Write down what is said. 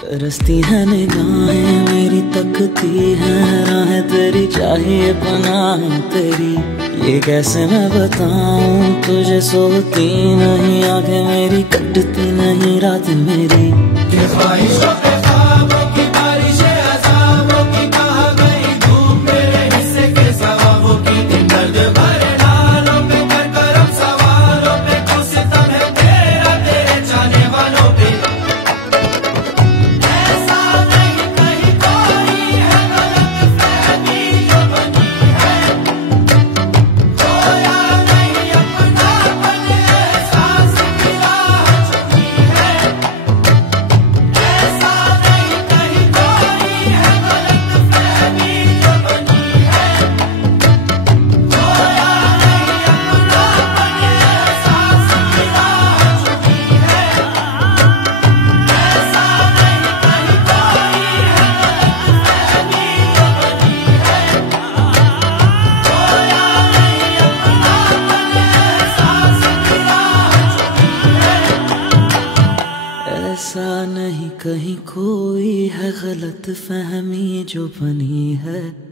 तरसती है निगाहें मेरी, तकती है राहें तेरी, चाहिए पनाह तेरी। ये कैसे मैं बताऊं तुझे, सोती नहीं आंखें मेरी, कटती नहीं रात मेरी। ऐसा नहीं कहीं कोई है गलत फहमी जो बनी है।